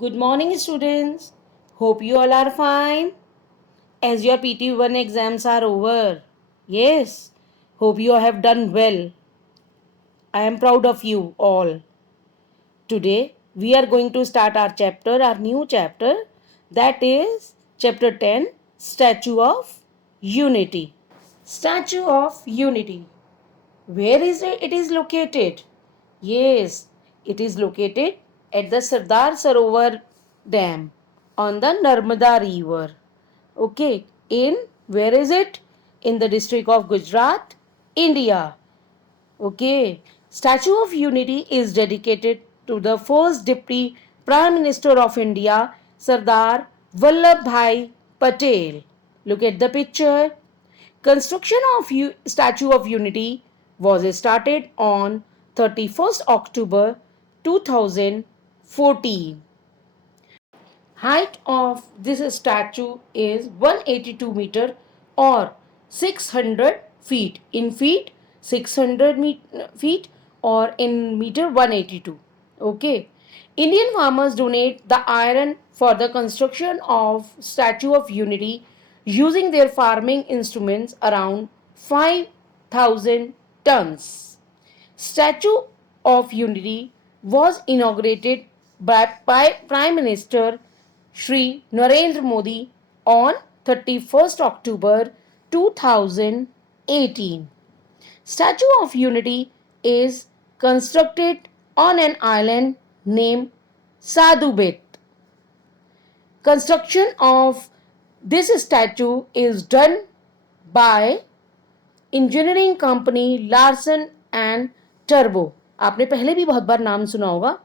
Good morning, students. Hope you all are fine as your PT1 exams are over. Yes, hope you have done well. I am proud of you all. Today, we are going to start our new chapter, that is chapter 10 Statue of Unity. Statue of Unity. Where is it? It is located? Yes, it is located at the Sardar Sarovar Dam on the Narmada River. Okay, in where is it? In the district of Gujarat, India. Okay, Statue of Unity is dedicated to the first Deputy Prime Minister of India, Sardar Vallabhbhai Patel. Look at the picture. Construction of Statue of Unity was started on 31st October 2014. Height of this statue is 182 meter or 600 feet. In feet 600 feet or in meter 182. Okay. Indian farmers donate the iron for the construction of Statue of Unity using their farming instruments around 5,000 tons. Statue of Unity was inaugurated by Prime Minister Shri Narendra Modi on 31st October 2018. Statue of Unity is constructed on an island named Sadhubet. Construction of this statue is done by engineering company Larsen and turbo. आपने पहले भी बहुत बार नाम सुना होगा.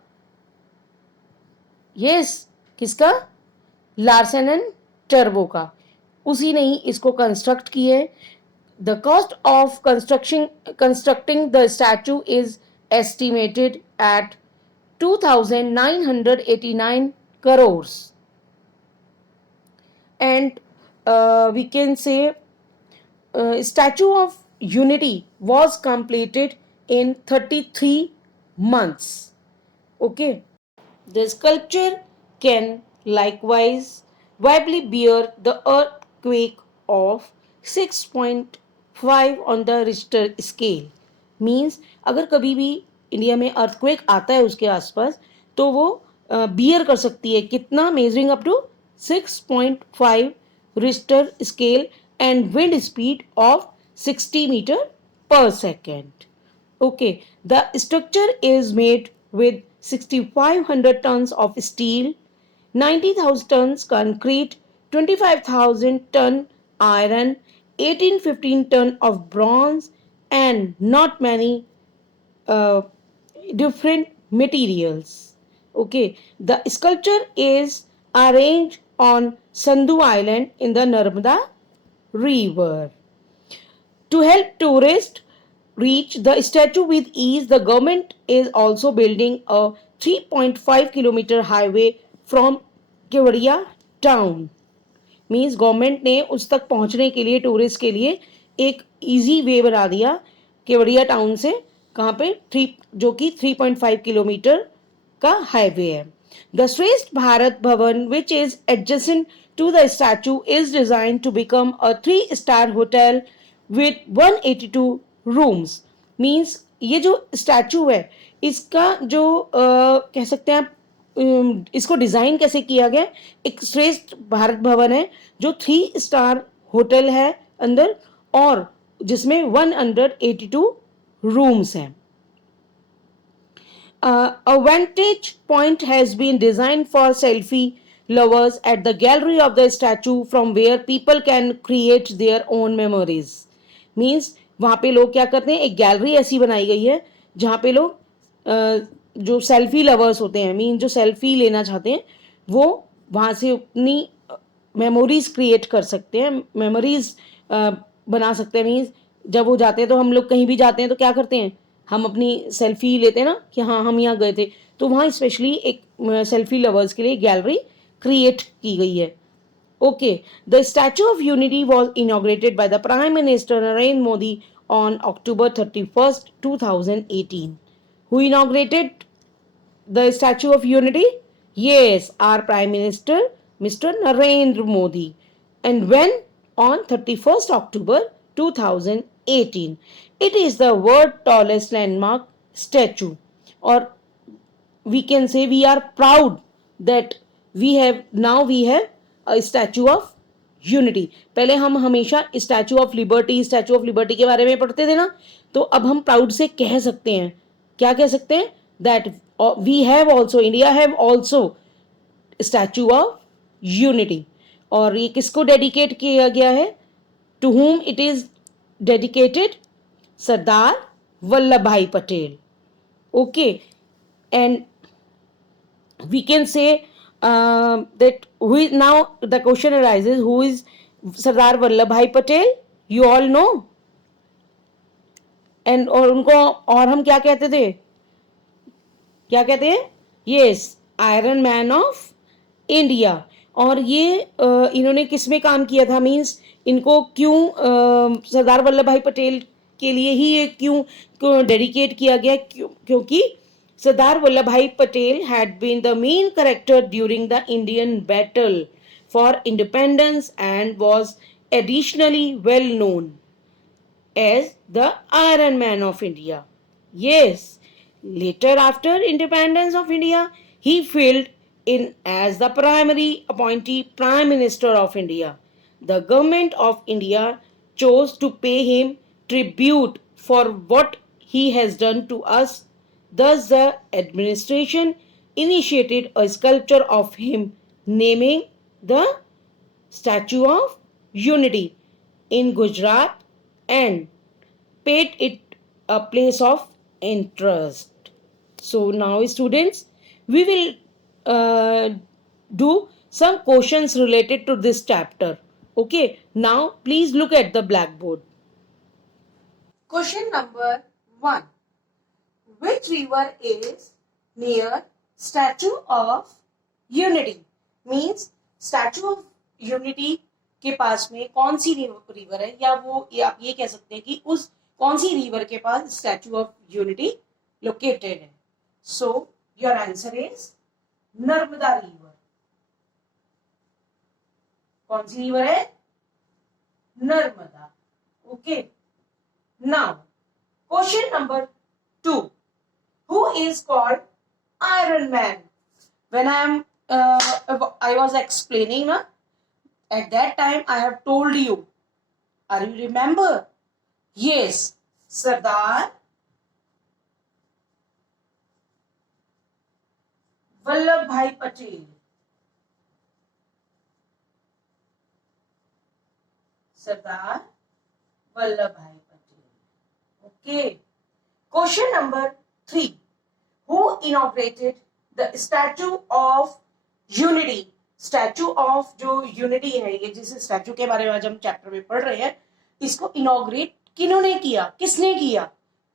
Yes, किसका? Larsen and turbo का. उसी ने ही इसको कंस्ट्रक्ट किए. The cost of constructing the statue is estimated at 2,989 crores. And we can say Statue of Unity was completed in 33 months. Okay. The sculpture can likewise viably bear the earthquake of 6.5 on the Richter scale. Means अगर कभी भी India में earthquake आता है उसके आसपास तो वो बियर कर सकती है. कितना? Measuring up to 6.5 Richter scale and wind speed of 60 meter per second. Okay, the structure is made with 6,500 tons of steel, 90,000 tons concrete, 25,000 ton iron, 18-15 ton of bronze, and not many uh, different materials. Okay, the sculpture is arranged on Sandhu Island in the Narmada River. To help tourists reach the statue with ease, the government is also building a 3.5 kilometer highway from Kevadia town. Means government ने उस तक पहुंचने के लिए tourist के लिए एक easy way बना दिया केवड़िया टाउन से. कहाँ पे? जो कि 3.5 किलोमीटर का हाईवे है. द श्रेष्ठ Bharat Bhavan which is adjacent to the statue is designed to become a 3-star hotel with 182 rooms. Means ये जो स्टैचू है इसका जो कह सकते हैं आप इसको डिज़ाइन कैसे किया गया. एक श्रेष्ठ भारत भवन है जो 3-स्टार होटल है अंदर और जिसमें 182 रूम्स हैं. A vantage point has been designed for selfie lovers at the gallery of the statue from where people can create their own memories. Means वहाँ पे लोग क्या करते हैं, एक गैलरी ऐसी बनाई गई है जहाँ पे लोग जो सेल्फी लवर्स होते हैं, मीन जो सेल्फी लेना चाहते हैं वो वहाँ से अपनी मेमोरीज क्रिएट कर सकते हैं, मेमोरीज बना सकते हैं. मीन्स जब वो जाते हैं तो हम लोग कहीं भी जाते हैं तो क्या करते हैं, हम अपनी सेल्फी लेते हैं ना कि हाँ हम यहाँ गए थे. तो वहाँ स्पेशली एक सेल्फी लवर्स के लिए गैलरी क्रिएट की गई है. Okay, the Statue of Unity was inaugurated by the Prime Minister Narendra Modi on October 31st, 2018. Who inaugurated the Statue of Unity? Yes, our Prime Minister, Mr. Narendra Modi. And when? On 31st October 2018. It is the world's tallest landmark statue. Or we can say we are proud that we have a statue of unity. पहले हम हमेशा statue of liberty के बारे में पढ़ते थे ना, तो अब हम प्राउड से कह सकते हैं, क्या कह सकते हैं, that we have also, India have also statue of unity. और ये किसको डेडिकेट किया गया है? To whom it is dedicated? Sardar Vallabh Bhai Patel. Okay, and we can say that who is now the question arises, who is Sardar Vallabhbhai Patel? You all know. And और उनको और हम क्या कहते थे, क्या कहते हैं? Yes, iron man of India. और ये इन्होंने किस में काम किया था, मीन्स इनको क्यों सरदार वल्लभ भाई पटेल के लिए ही ये क्यों डेडिकेट किया गया? क्योंकि Sardar Vallabhbhai Patel had been the main character during the Indian battle for independence and was additionally well known as the Iron Man of India. Yes, later after independence of India, he filled in as the primary appointee Prime Minister of India. The government of India chose to pay him tribute for what he has done to us. Thus, the administration initiated a sculpture of him, naming the Statue of Unity in Gujarat and paid it a place of interest. So now, students, we will do some questions related to this chapter. Okay, now please look at the blackboard. Question number 1. Which river is near Statue of Unity? Means Statue of Unity के पास में कौन सी river है, या वो आप ये कह सकते हैं कि उस कौन सी रिवर के पास स्टैचू ऑफ यूनिटी लोकेटेड है. So your answer is Narmada river. कौन सी रिवर है? Narmada. Okay. Now question number 2. Who is called Iron Man? When I was explaining, at that time I have told you. Are you remember? Yes, Sardar Vallabhbhai Patel. Sardar Vallabhbhai Patel. Okay. Question number 3. Who inaugurated the Statue of Unity? Statue of जो unity है, ये जिस statue के बारे में आज हम chapter में पढ़ रहे हैं, इसको इनॉग्रेट किन्होंने किया, किसने किया?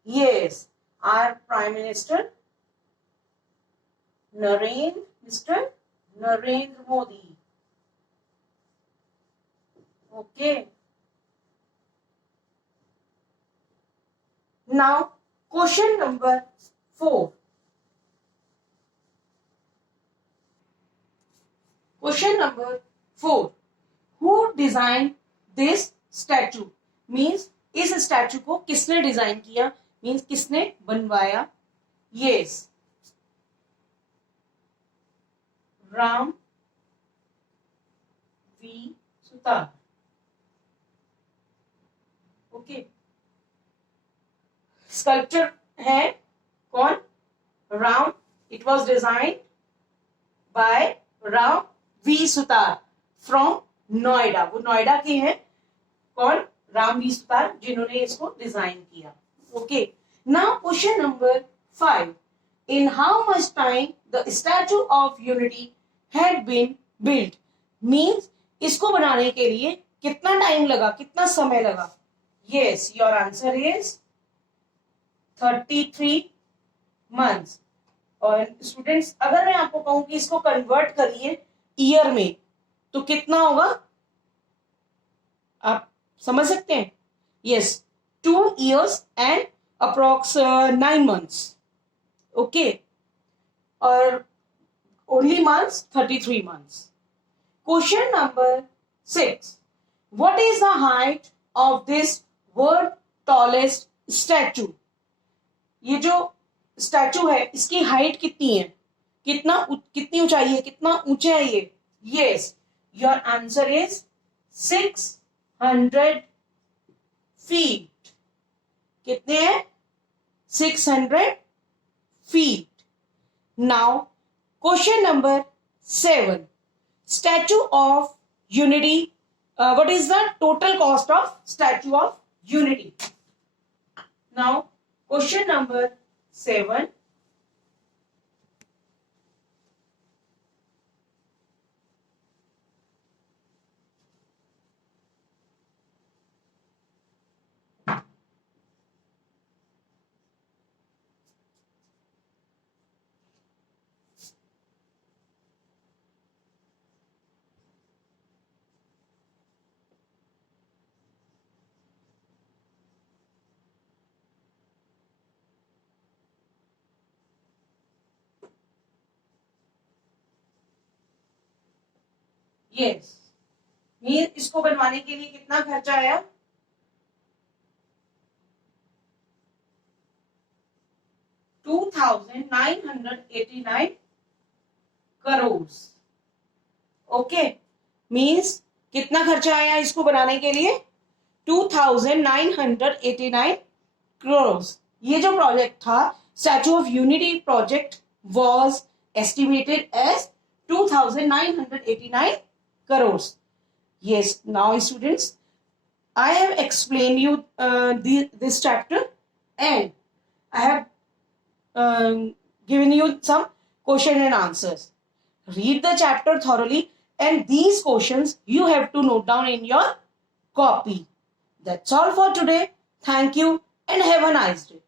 Yes, our prime minister mister Narendra Modi. Okay. Now question number 4. Question number 4. Who designed this statue? Means इस स्टैचू को किसने डिजाइन किया, मीन्स किसने बनवाया? Yes, Ram V Sutar. Okay. Sculpture है कौन? Ram. It was designed by Ram V Sutar from Noida. वो नोएडा के हैं. कौन? राम वी सुतार, जिन्होंने इसको डिजाइन किया. Okay. Now question number 5. In how much time the statue of unity had been built? Means इसको बनाने के लिए कितना टाइम लगा, कितना समय लगा? Yes, your answer is 33 months. और स्टूडेंट्स, अगर मैं आपको कहूं कि इसको कन्वर्ट करिए ईयर में, तो कितना होगा? आप समझ सकते हैं? Yes, 2 years and approx 9 months. Okay. और only months 33 months. Question number 6. What is the height of this world tallest statue? ये जो स्टैचू है इसकी हाइट कितनी है, कितनी ऊंचाई है, कितना ऊंचा है ये? Yes, your answer is 600 feet. कितने हैं? 600 feet. Now, question number 7. Statue of Unity. What is the total cost of Statue of Unity? Now, question number 7. Yes, mean इसको बनवाने के लिए कितना खर्चा आया? 2989 करोड़. ओके, मीन्स कितना खर्चा आया इसको बनाने के लिए? 2989 करोड़. ये जो प्रोजेक्ट था statue of unity project was estimated as 2989 crores. Yes, now students, I have explained you this chapter and I have given you some question and answers. Read the chapter thoroughly and these questions you have to note down in your copy. That's all for today. Thank you and have a nice day.